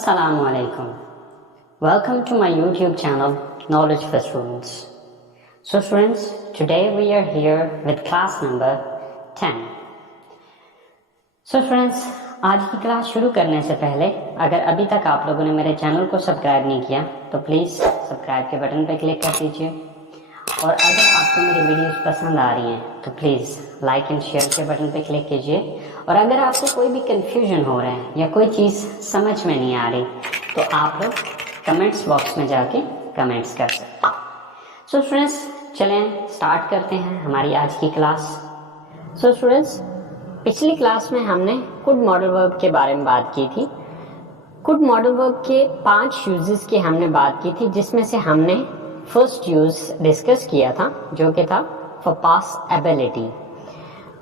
Assalamu alaikum. Welcome to my YouTube channel Knowledge for Students. So students, today we are here with class number 10. So friends, आज की class शुरू करने से पहले अगर अभी तक आप लोगों ने मेरे चैनल को सब्सक्राइब नहीं किया तो प्लीज़ सब्सक्राइब के बटन पर क्लिक कर दीजिए, और अगर आपको मेरी वीडियोस पसंद आ रही हैं तो प्लीज़ लाइक एंड शेयर के बटन पर क्लिक कीजिए। और अगर आपको कोई भी कंफ्यूजन हो रहा है या कोई चीज़ समझ में नहीं आ रही तो आप लोग कमेंट्स बॉक्स में जाके कमेंट्स कर सकते हैं। सो स्टूडेंट्स, चलें स्टार्ट करते हैं हमारी आज की क्लास। सो स्टूडेंट्स, पिछली क्लास में हमने कुड मॉडल वर्ब के बारे में बात की थी। कुड मॉडल वर्ब के 5 यूजेस की हमने बात की थी, जिसमें से हमने फर्स्ट यूज डिस्कस किया था जो कि था फॉर पास्ट एबिलिटी।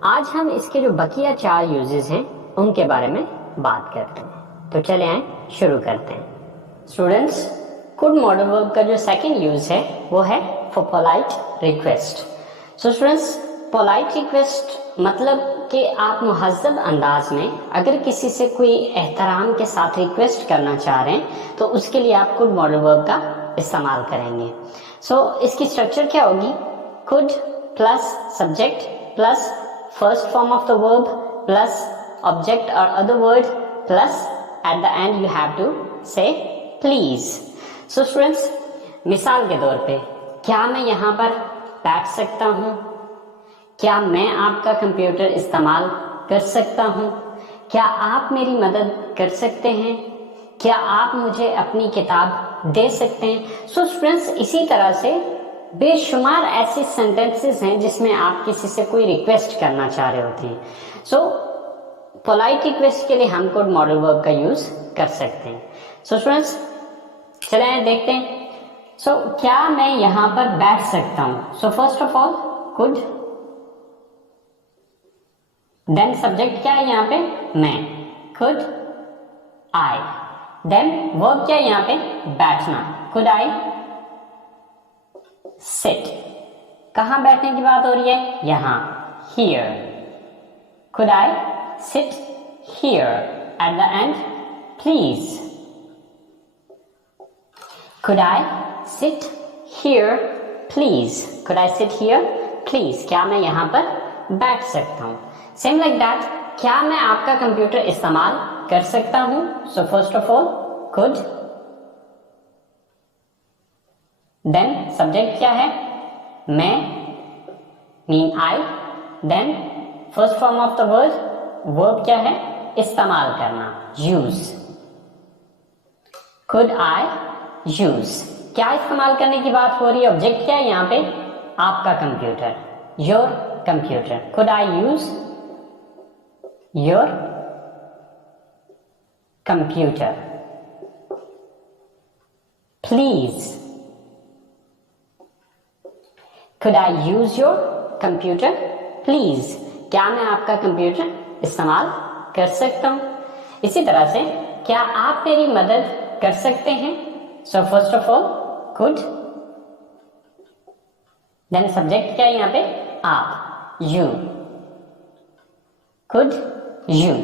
आज हम इसके जो बकिया 4 यूजेस हैं उनके बारे में बात करते हैं। तो चले आए शुरू करते हैं। स्टूडेंट्स, कुड मॉडल वर्ब का जो सेकंड यूज है वो है for polite request. So students, polite request मतलब कि आप मुहज़्ज़ब अंदाज में अगर किसी से कोई एहतराम के साथ रिक्वेस्ट करना चाह रहे हैं तो उसके लिए आप कुड मॉडल वर्ब का इस्तेमाल करेंगे। सो इसकी स्ट्रक्चर क्या होगी? Could plus subject plus first form of the verb plus object और other word plus at the end you have to say please. So students, मिसाल के तौर पे क्या मैं यहाँ पर बैठ सकता हूँ? क्या मैं आपका कंप्यूटर इस्तेमाल कर सकता हूँ? क्या आप मेरी मदद कर सकते हैं? क्या आप मुझे अपनी किताब दे सकते हैं? सो स्टूडेंट्स, इसी तरह से बेशुमार ऐसे सेंटेंसेस हैं जिसमें आप किसी से कोई रिक्वेस्ट करना चाह रहे होते हैं। सो पोलाइट रिक्वेस्ट के लिए हम कुड मॉडल वर्ब का यूज कर सकते हैं। सो स्टूडेंट्स, चलें देखते हैं। सो क्या मैं यहाँ पर बैठ सकता हूँ? So first of all could, then subject क्या है यहाँ पे? मैं, कुड आई। देन वर्ब क्या है यहाँ पे? बैठना, कुड आई सिट। कहां बैठने की बात हो रही है? यहां, here. Could I sit here eight the and please? Could I sit here please? Could I sit here please? क्या मैं यहां पर बैठ सकता हूं? सेम लाइक दैट, क्या मैं आपका कंप्यूटर इस्तेमाल कर सकता हूं? So first of all could, then subject क्या है? मैं, mean I. Then first form of the word, verb क्या है? इस्तेमाल करना, यूज। Could I use? क्या इस्तेमाल करने की बात हो रही है? ऑब्जेक्ट क्या है यहाँ पे? आपका computer, your computer. Could I use your computer please? Could I use your computer please? क्या मैं आपका कंप्यूटर इस्तेमाल कर सकता हूं? इसी तरह से क्या आप मेरी मदद कर सकते हैं? So first of all could, then subject क्या है यहाँ पे? आप, you। could you?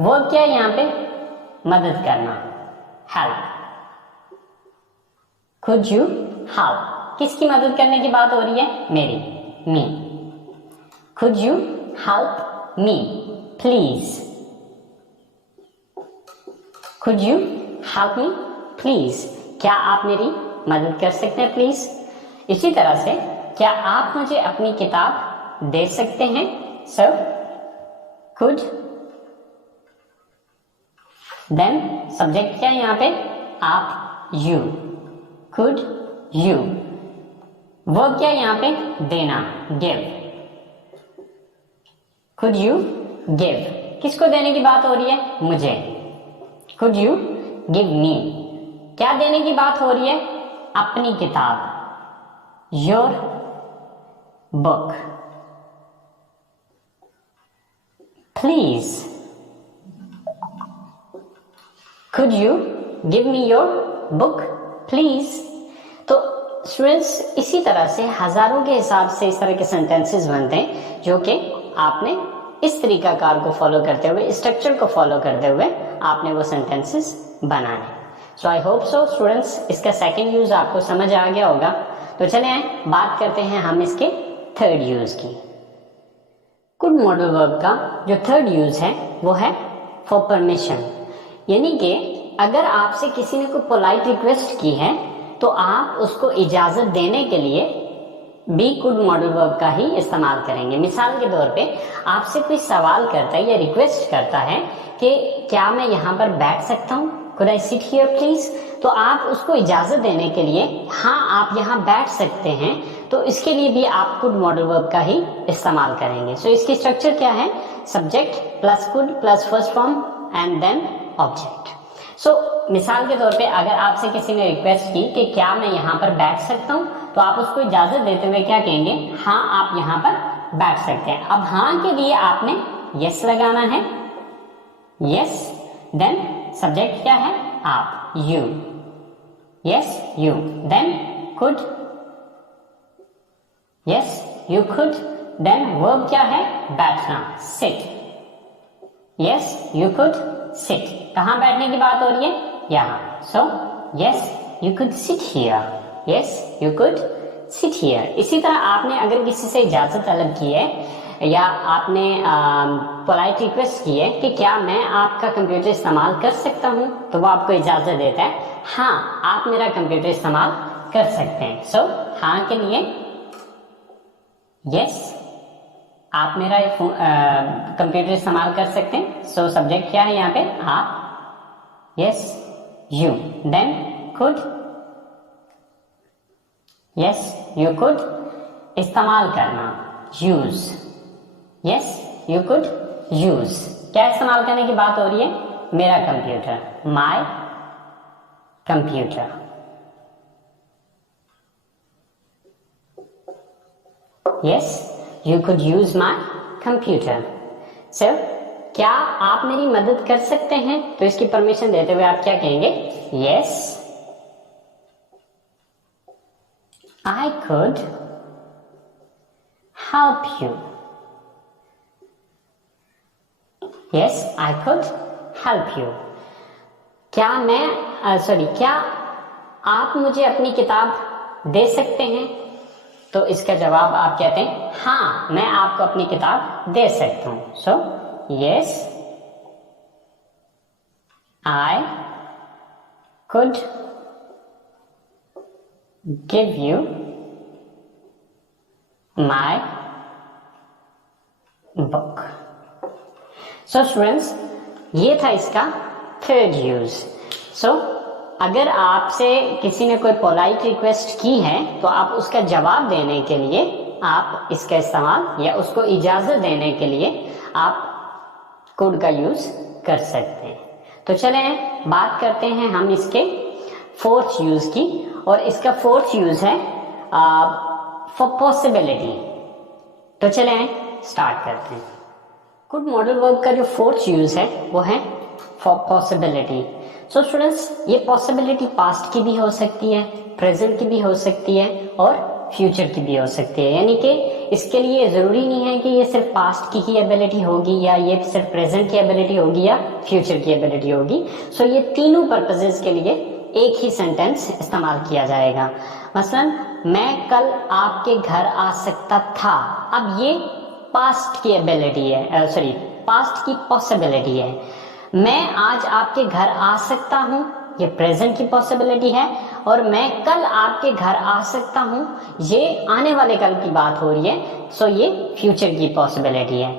वर्ब क्या है यहाँ पे? मदद करना, help। could you help? किसकी मदद करने की बात हो रही है? मेरी, मी। Could you help me please? Could you help me please? क्या आप मेरी मदद कर सकते हैं प्लीज? इसी तरह से क्या आप मुझे अपनी किताब दे सकते हैं? सो could, देन सब्जेक्ट क्या है यहाँ पे? आप, you। Could you? वर्ब क्या है यहाँ पे? देना, give। Could you give? किसको देने की बात हो रही है? मुझे। Could you give me? क्या देने की बात हो रही है? अपनी किताब, your book। Please, could you give me your book please? तो स्टूडेंट्स, इसी तरह से हजारों के हिसाब से इस तरह के सेंटेंसेस बनते हैं जो कि आपने इस तरीकाकार को फॉलो करते हुए, स्ट्रक्चर को फॉलो करते हुए आपने वो सेंटेंसेस बनाने। सो आई होप सो स्टूडेंट्स इसका सेकंड यूज आपको समझ आ गया होगा। तो चलिए बात करते हैं हम इसके थर्ड यूज की। कुड मॉडल वर्ब का जो थर्ड यूज है वो है फॉर परमिशन, यानी कि अगर आपसे किसी ने कोई पोलाइट रिक्वेस्ट की है तो आप उसको इजाजत देने के लिए भी कुड मॉडल वर्ब का ही इस्तेमाल करेंगे। मिसाल के तौर पे आपसे कोई सवाल करता है या रिक्वेस्ट करता है कि क्या मैं यहाँ पर बैठ सकता हूँ, could I sit here please, तो आप उसको इजाजत देने के लिए हाँ आप यहाँ बैठ सकते हैं, तो इसके लिए भी आप कुड मॉडल वर्ब का ही इस्तेमाल करेंगे। सो इसकी स्ट्रक्चर क्या है, subject plus could plus first form and then object. So मिसाल के तौर पे अगर आपसे किसी ने रिक्वेस्ट की कि क्या मैं यहाँ पर बैठ सकता हूँ, तो आप उसको इजाजत देते हुए क्या कहेंगे, हाँ आप यहाँ पर बैठ सकते हैं। अब हाँ के लिए आपने यस लगाना है, यस, देन सब्जेक्ट क्या है, आप, you, yes you, then could, yes you could, then verb क्या है, बैठना, sit, yes you could sit. कहाँ बैठने की बात हो रही है, यहाँ। So yes you could sit here, yes you could sit here. इसी तरह आपने अगर किसी से इजाजत तलब की है या आपने पोलाइट रिक्वेस्ट की है कि क्या मैं आपका कंप्यूटर इस्तेमाल कर सकता हूँ, तो वो आपको इजाजत देता है, हाँ आप मेरा कंप्यूटर इस्तेमाल कर सकते हैं। सो हाँ के लिए यस आप मेरा कंप्यूटर इस्तेमाल कर सकते हैं। सो सब्जेक्ट क्या है यहाँ पे, आप, yes you, then could, yes you could, इस्तेमाल करना, use, yes you could use. क्या इस्तेमाल करने की बात हो रही है, मेरा computer, my computer, yes you could use my computer. Sir क्या आप मेरी मदद कर सकते हैं, तो इसकी परमिशन देते हुए आप क्या कहेंगे, yes I could help you, yes I could help you. क्या क्या आप मुझे अपनी किताब दे सकते हैं, तो इसका जवाब आप कहते हैं, हाँ मैं आपको अपनी किताब दे सकता हूं। So yes I could give you my book. So students ये था इसका थर्ड यूज। सो अगर आपसे किसी ने कोई पोलाइट रिक्वेस्ट की है तो आप उसका जवाब देने के लिए आप इसका इस्तेमाल या उसको इजाजत देने के लिए आप कुड का यूज कर सकते हैं। तो चले बात करते हैं हम इसके फोर्थ यूज की, और इसका फोर्थ यूज है फॉर पॉसिबिलिटी। तो चले स्टार्ट करते हैं। कुड मॉडल वर्ब का जो फोर्थ यूज है वो है फॉर पॉसिबिलिटी। सो स्टूडेंट्स ये पॉसिबिलिटी पास्ट की भी हो सकती है, प्रेजेंट की भी हो सकती है और फ्यूचर की भी हो सकती है। यानी कि इसके लिए जरूरी नहीं है कि ये सिर्फ पास्ट की ही एबिलिटी होगी या ये सिर्फ प्रेजेंट की एबिलिटी होगी या फ्यूचर की एबिलिटी होगी। सो ये तीनों पर्पसेस के लिए एक ही सेंटेंस इस्तेमाल किया जाएगा। मसलन मैं कल आपके घर आ सकता था, अब ये पास्ट की एबिलिटी है, पास्ट की पॉसिबिलिटी है। मैं आज आपके घर आ सकता हूं, ये प्रेजेंट की पॉसिबिलिटी है, और मैं कल आपके घर आ सकता हूं ये आने वाले कल की बात हो रही है। सो ये फ्यूचर की पॉसिबिलिटी है।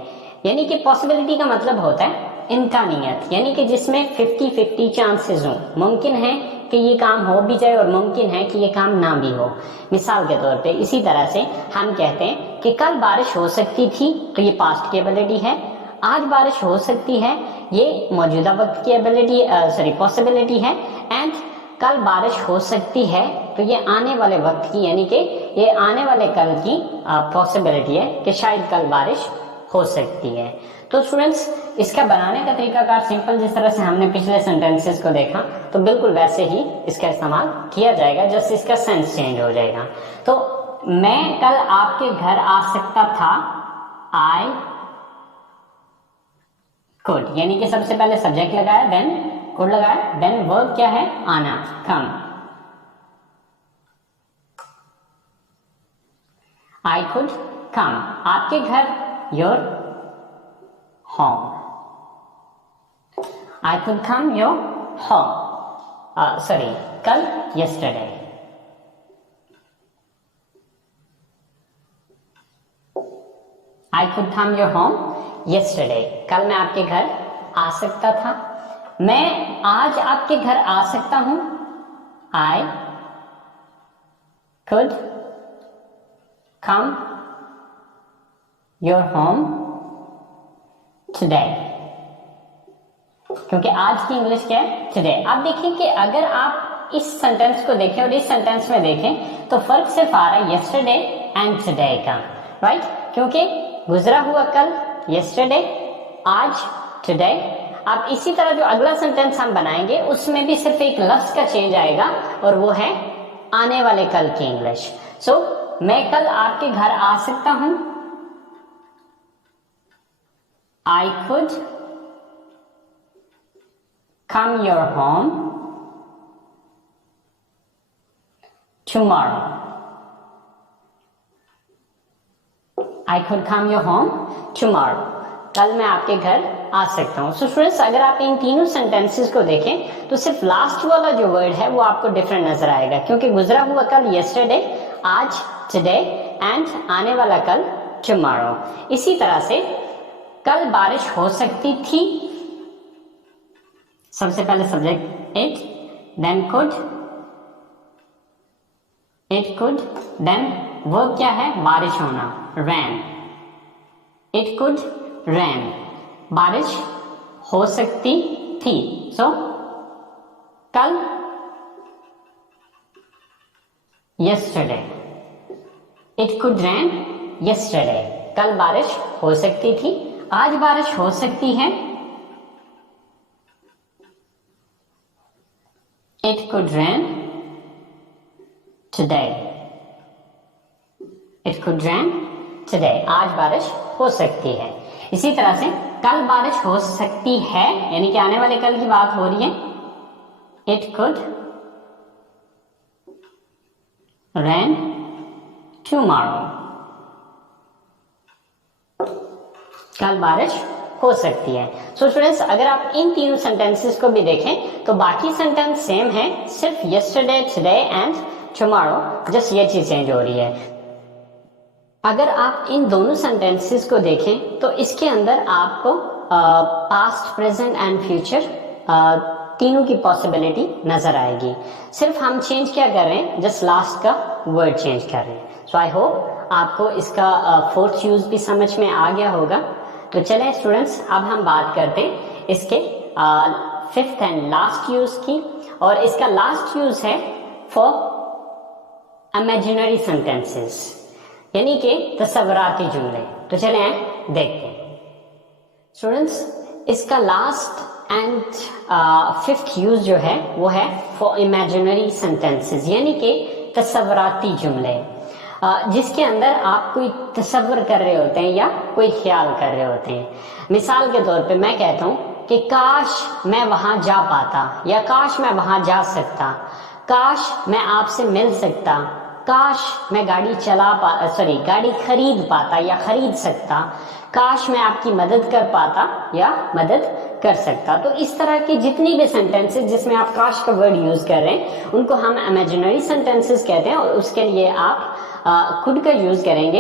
यानी कि पॉसिबिलिटी का मतलब होता है इम्कानियत, यानी कि जिसमें 50-50 चांसेस हो, मुमकिन है कि ये काम हो भी जाए और मुमकिन है कि ये काम ना भी हो। मिसाल के तौर पे इसी तरह से हम कहते हैं कि कल बारिश हो सकती थी, तो ये पास्ट की एबिलिटी है। आज बारिश हो सकती है, ये मौजूदा वक्त की एबिलिटी पॉसिबिलिटी है। एंड कल बारिश हो सकती है, तो ये आने वाले वक्त की यानी कि ये आने वाले कल की पॉसिबिलिटी है कि शायद कल बारिश हो सकती है। तो स्टूडेंट्स इसका बनाने का तरीकाकार सिंपल, जिस तरह से हमने पिछले सेंटेंसेस को देखा, तो बिल्कुल वैसे ही इसका इस्तेमाल किया जाएगा, जस्ट इसका सेंस चेंज हो जाएगा। तो मैं कल आपके घर आ सकता था, आई could, यानी कि सबसे पहले सब्जेक्ट लगाया, देन could लगाया, देन वर्ब क्या है, आना, come. I could come. आपके घर, your home. I could come your home. Sorry, कल, yesterday. I could come your home yesterday. कल मैं आपके घर आ सकता था. मैं आज आपके घर आ सकता हूं. I could come your home today. क्योंकि आज की इंग्लिश क्या है, टुडे. आप देखिए कि अगर आप इस सेंटेंस को देखें और इस सेंटेंस में देखें तो फर्क सिर्फ आ रहा है yesterday एंड टुडे का, राइट? क्योंकि गुजरा हुआ कल yesterday, आज टुडे. अब इसी तरह जो अगला सेंटेंस हम बनाएंगे उसमें भी सिर्फ एक लफ्ज का चेंज आएगा और वो है आने वाले कल की इंग्लिश. सो मैं कल आपके घर आ सकता हूं. I could come your home tomorrow. I could come your home tomorrow. कल मैं आपके घर आ सकता हूं. सो स्टूडेंट्स, अगर आप इन तीनों सेंटेंसेस को देखें तो सिर्फ लास्ट वाला जो वर्ड है वो आपको डिफरेंट नजर आएगा, क्योंकि गुजरा हुआ कल yesterday, आज टुडे एंड आने वाला कल tomorrow. इसी तरह से कल बारिश हो सकती थी. सबसे पहले subject it, then could, it could, then verb क्या है, बारिश होना, रैन. इट कुड रैन, बारिश हो सकती थी. सो कल yesterday. It could rain yesterday. कल बारिश हो सकती थी. आज बारिश हो सकती है. It could rain today. It could rain today. आज बारिश हो सकती है. इसी तरह से कल बारिश हो सकती है, यानी कि आने वाले कल की बात हो रही है. It could rain tomorrow. कल बारिश हो सकती है. सो स्टूडेंट्स, अगर आप इन तीनों सेंटेंसेस को भी देखें तो बाकी सेंटेंस सेम है, सिर्फ yesterday, today and tomorrow, just ये चीज चेंज हो रही है. अगर आप इन दोनों सेंटेंसेस को देखें तो इसके अंदर आपको पास्ट, प्रेजेंट एंड फ्यूचर तीनों की पॉसिबिलिटी नजर आएगी. सिर्फ हम चेंज क्या कर रहे हैं, जस्ट लास्ट का वर्ड चेंज कर रहे हैं. सो आई होप आपको इसका फोर्थ यूज भी समझ में आ गया होगा. तो चलें स्टूडेंट्स, अब हम बात करते हैं इसके फिफ्थ एंड लास्ट यूज की, और इसका लास्ट यूज है फॉर इमेजिनरी सेंटेंसेस, यानी कि तस्वराती जुमले. तो चलें देखते हैं स्टूडेंट्स, इसका लास्ट एंड फिफ्थ यूज जो है वो है फॉर इमेजिनरी सेंटेंसेस, यानी कि तस्वराती जुमले, जिसके अंदर आप कोई तस्वर कर रहे होते हैं या कोई ख्याल कर रहे होते हैं. मिसाल के तौर पे मैं कहता हूं कि काश मैं वहां जा पाता, या काश मैं वहां जा सकता, काश मैं आपसे मिल सकता, काश मैं गाड़ी खरीद पाता या खरीद सकता, काश मैं आपकी मदद कर पाता या मदद कर सकता. तो इस तरह के जितनी भी सेंटेंसेस जिसमें आप काश का वर्ड यूज कर रहे हैं उनको हम इमेजिनरी सेंटेंसेस कहते हैं, और उसके लिए आप कुड का यूज करेंगे.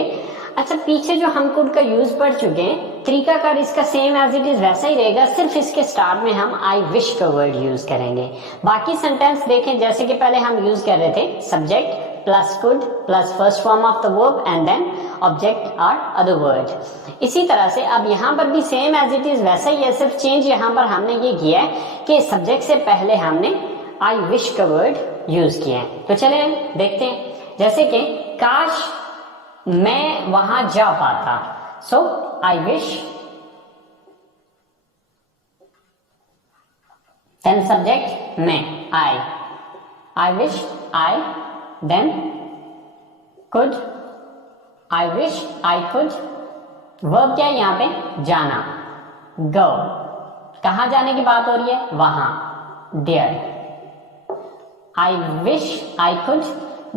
अच्छा, पीछे जो हम कुड का यूज पढ़ चुके हैं, तरीकाकार इसका सेम एज इट इज वैसा ही रहेगा, सिर्फ इसके स्टार्ट में हम आई विश का वर्ड यूज करेंगे. बाकी सेंटेंस देखें, जैसे कि पहले हम यूज कर रहे थे subject plus could plus first form of the verb and then object और अदर वर्ड. इसी तरह से अब यहाँ पर भी सेम एज इट इज वैसा ही है, सिर्फ चेंज यहाँ पर हमने ये किया है कि सब्जेक्ट से पहले हमने आई विश का वर्ड यूज किया है. तो चले देखते हैं, जैसे कि काश मैं वहां जा पाता. So I wish, then subject मैं, I wish I, then could, I wish I could, verb क्या है यहाँ पे, जाना, गो. कहाँ जाने की बात हो रही है? वहां, there. I wish I could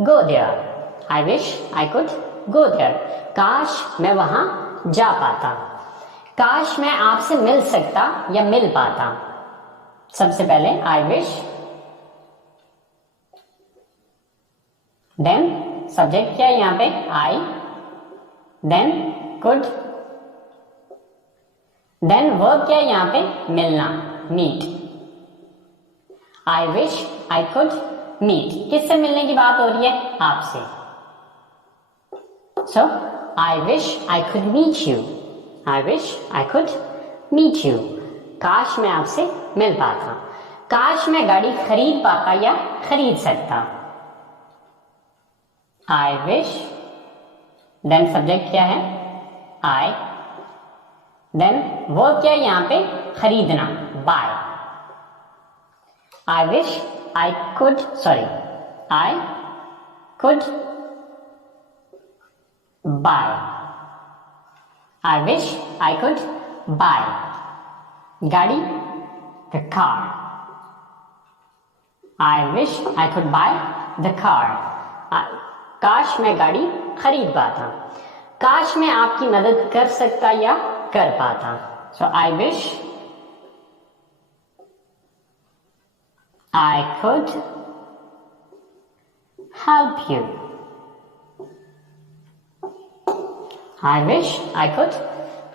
go there. I wish I could go there. काश मैं वहां जा पाता। काश मैं आपसे मिल सकता या मिल पाता। सबसे पहले आई विश, देन सब्जेक्ट क्या है यहां पे? I, then could, then verb क्या है यहां पे? मिलना, meet. I wish I could meet. किससे मिलने की बात हो रही है? आपसे। So I wish I could meet you. I wish I could meet you. काश मैं आपसे मिल पाता। काश मैं गाड़ी खरीद पाता या खरीद सकता। आई विश, देन सब्जेक्ट क्या है? आई, देन वर्ब क्या है यहां पे? खरीदना, buy. I wish I could, sorry, I could buy. I wish I could buy गाड़ी, the car. I wish I could buy the car. काश मैं गाड़ी खरीद पाता। काश मैं आपकी मदद कर सकता या कर पाता। So I wish I could help you. I wish I could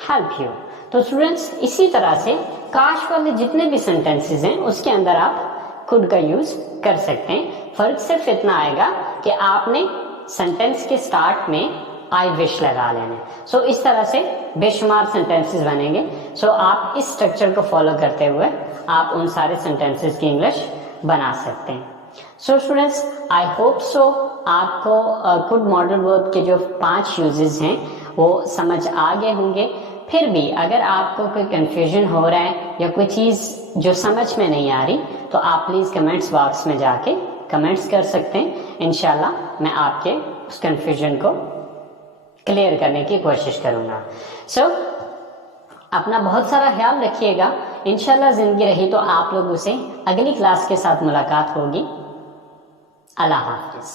help you. तो स्टूडेंट्स, इसी तरह से काश वाले जितने भी सेंटेंसेस हैं उसके अंदर आप कुड का यूज कर सकते हैं। फर्क सिर्फ इतना आएगा कि आपने सेंटेंस के स्टार्ट में आई विश लगा लेना। सो इस तरह से बेशुमार सेंटेंसेस बनेंगे। सो आप इस स्ट्रक्चर को फॉलो करते हुए आप उन सारे सेंटेंसेस की इंग्लिश बना सकते हैं। So students, I hope so आपको कुड मॉडल वर्ब के जो 5 यूजेस हैं वो समझ आ गए होंगे। फिर भी अगर आपको कोई कंफ्यूजन हो रहा है या कोई चीज़ जो समझ में नहीं आ रही तो आप प्लीज़ कमेंट्स बॉक्स में जाके कमेंट्स कर सकते हैं। इंशाल्लाह मैं आपके उस कंफ्यूजन को क्लियर करने की कोशिश करूँगा। सो अपना बहुत सारा ख्याल रखिएगा। इंशाल्लाह ज़िंदगी रही तो आप लोगों से अगली क्लास के साथ मुलाकात होगी। अल्लाह हाफ़िज़।